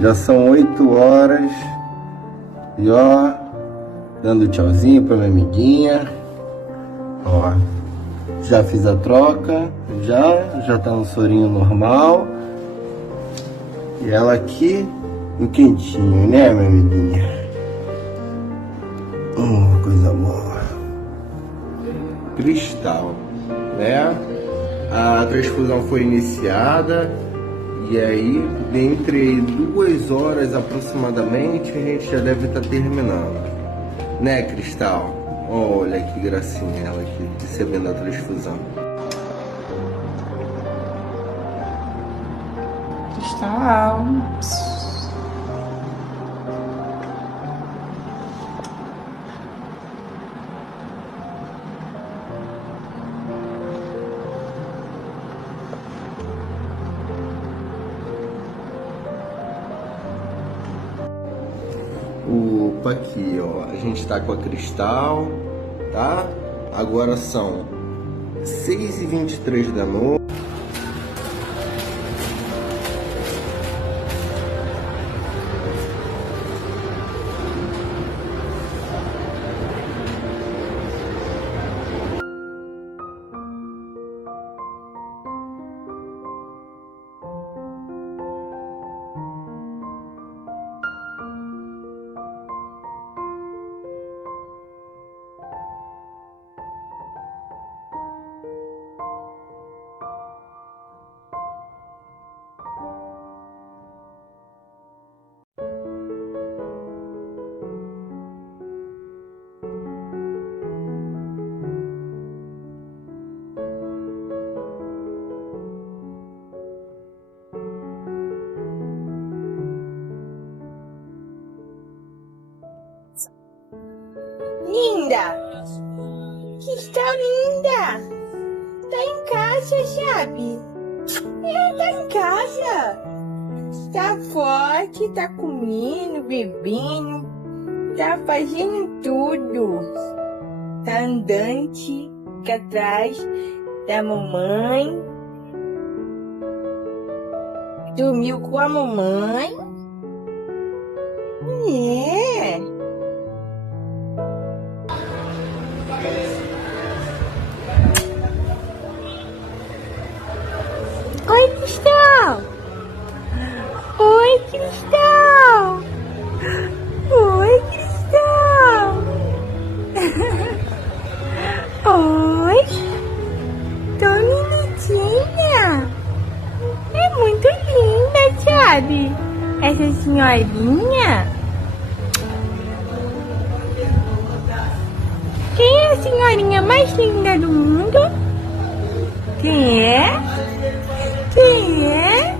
Já são 8 horas. E ó, dando tchauzinho pra minha amiguinha. Ó, já fiz a troca. Já tá no sorinho normal. E ela aqui no quentinho, né, minha amiguinha? Coisa boa. Cristal, né? A transfusão foi iniciada. E aí, dentre 2 horas aproximadamente, a gente já deve estar terminando. Né, Cristal? Olha que gracinha ela aqui, recebendo a transfusão. Cristal. Opa, aqui ó, a gente tá com a Cristal, tá? Agora são 6h23 da noite. Linda! Cristal linda! Tá em casa, sabe? Tá em casa. Tá forte, tá comendo, bebendo, tá fazendo tudo. Tá andante, fica atrás da mamãe. Dormiu com a mamãe. É. Oi, Cristal! Oi, Cristal! Oi, Cristal! Oi! Tô minutinha! É muito linda, sabe? Essa senhorinha. Quem é a senhorinha mais linda do mundo? Quem é? Quem é?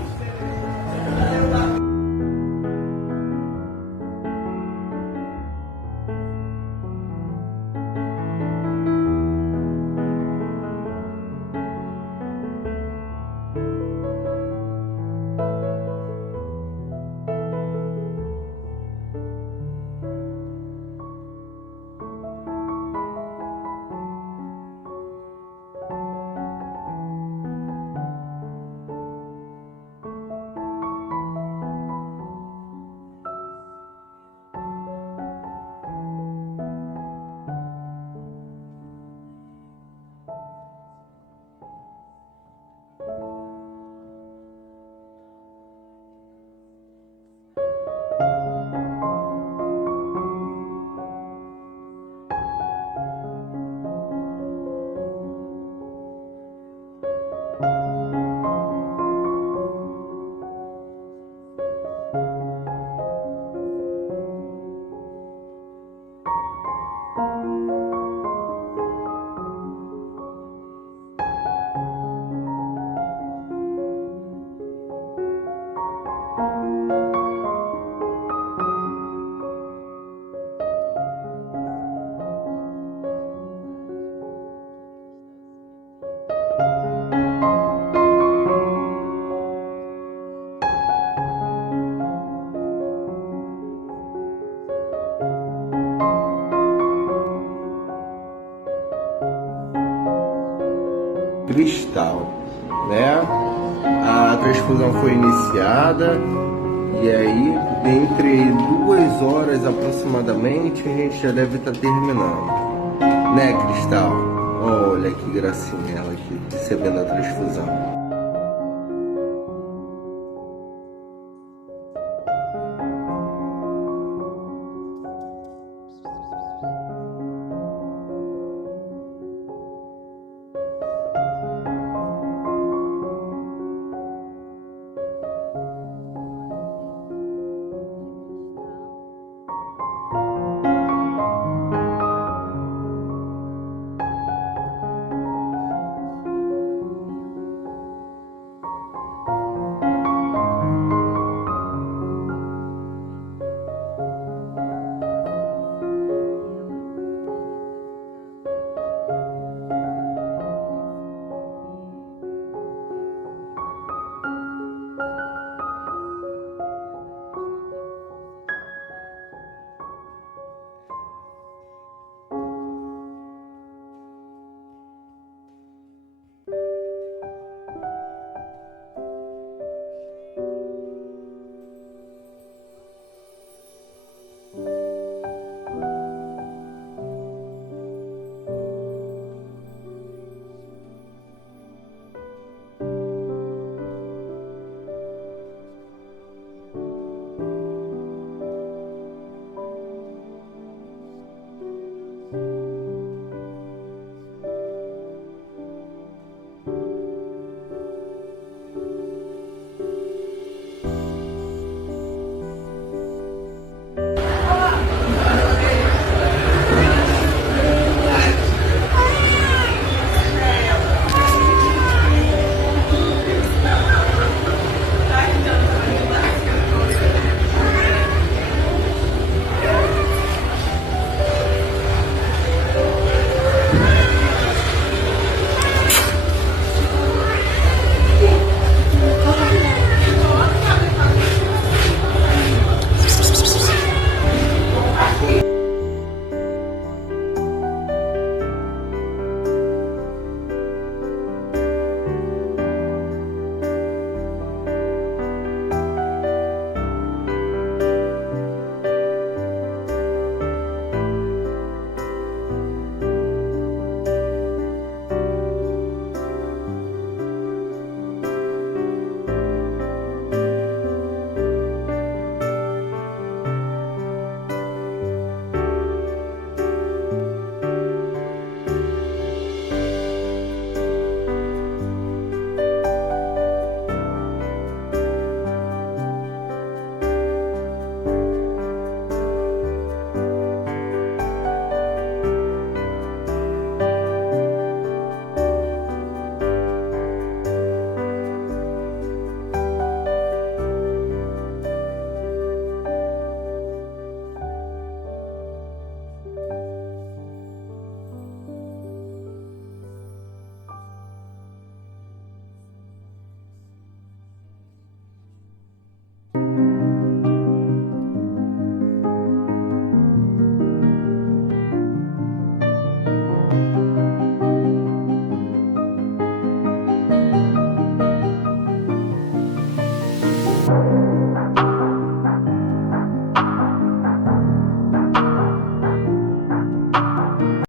Cristal, né? A transfusão foi iniciada E aí, entre 2 horas aproximadamente, a gente já deve estar terminando. Né, Cristal? Olha que gracinha ela aqui, recebendo a transfusão.